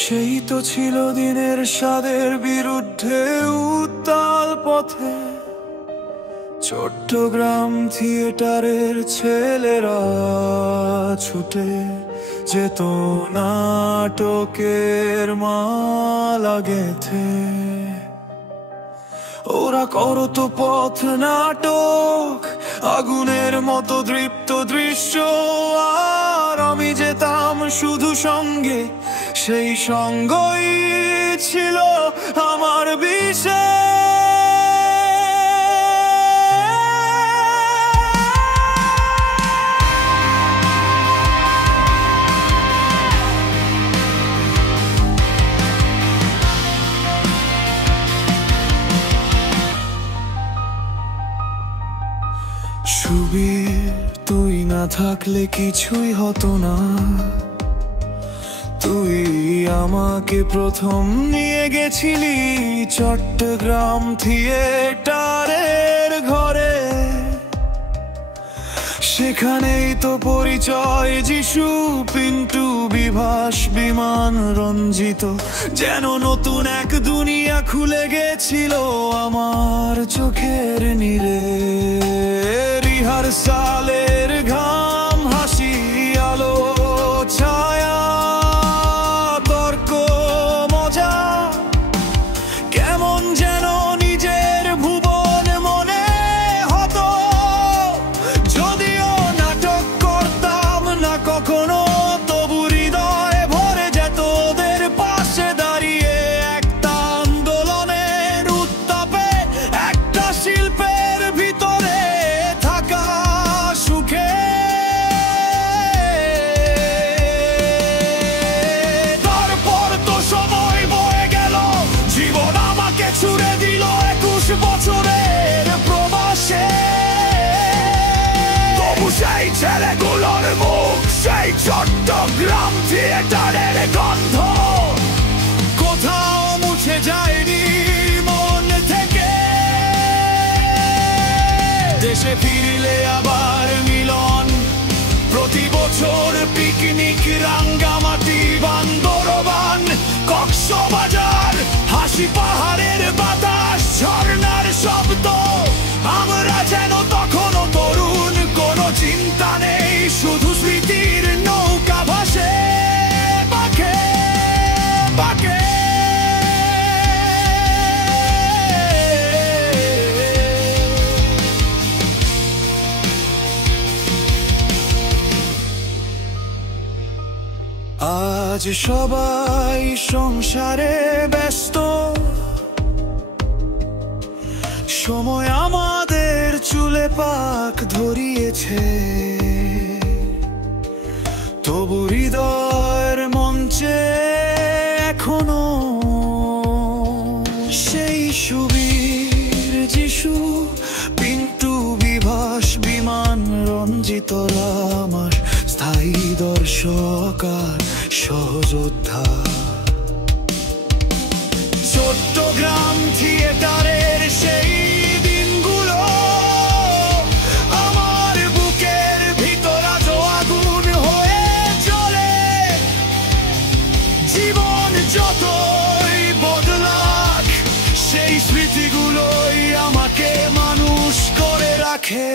সেই তো ছিল দিনের স্বাদের বিরুদ্ধে উত্তাল পথে। চট্টগ্রাম থিয়েটারের ছেলেরা ছুটে যেত নাটকের মালা গেথে। ওরা করত পথ নাটক, আগুনের মতো দৃপ্ত দৃশ্য, আর আমি যেতাম শুধু সঙ্গে। সেই সঙ্গই ছিল আমার বিশেষ। সুবীর, তুই না থাকলে কিছুই হতো না। তুই আমাকে প্রথম নিয়ে গেছিলি চট্টগ্রাম থিয়েটারের ঘরে। সেখানেই তো পরিচয় যিশু, পিন্টু, বিভাস, বিমান, রঞ্জিত। যেন নতুন এক দুনিয়া খুলে গেছিল আমার চোখের নীড়ে। রিহার্সালের ঘাম, হাসি, আলো, ছায়া, তর্ক, মজা, কেমন যেন নিজের ভুবন মনে হতো। যদিও নাটক করতাম না কখনো, তবু হৃদয় ভরে যেত ওদের পাশে দাঁড়িয়ে। একটা আন্দোলনের উত্তাপে, একটা শিল্পের ভিতরে থাকা সুখে। তারপর তো সময় বয়ে গেল, জীবন আমাকে ছুড়ে দিল 21 বছরের প্রবাসে। তবু সেই ছেলেগুলোর মুখ, সেই চট্টগ্রাম থিয়েটারের গন্ধ কোথাও মুছে যায়নি মন থেকে। দেশে ফিরলে আবার মিলন, প্রতি বছর পিকনিক, রাঙ্গামাটি, বান্দরবান, কক্সবাজার, হাসি পাহাড়ের বাতাস, ঝর্ণার শব্দ। আমরা যেন তখনও তরুণ, কোনো চিন্তা নেই, শুধু স্মৃতির নৌকা ভাসে পাখে পাখে। আজ সবাই সংসারে ব্যস্ত, সময় আমাদের চুলে পাক ধরিয়েছে। তবু হৃদয়ের মঞ্চে এখনো সেই সুবীর, যিশু, পিন্টু, বিভাস, বিমান, রঞ্জিতরা আমার স্থায়ী দর্শক আর সহযোদ্ধা। চট্টগ্রাম থিয়েটারের সেই দিনগুলো আমার বুকের ভিতর আজও আগুন হয়ে জ্বলে। জীবন যতই বদলাক, সেই স্মৃতিগুলোই আমাকে মানুষ করে রাখে।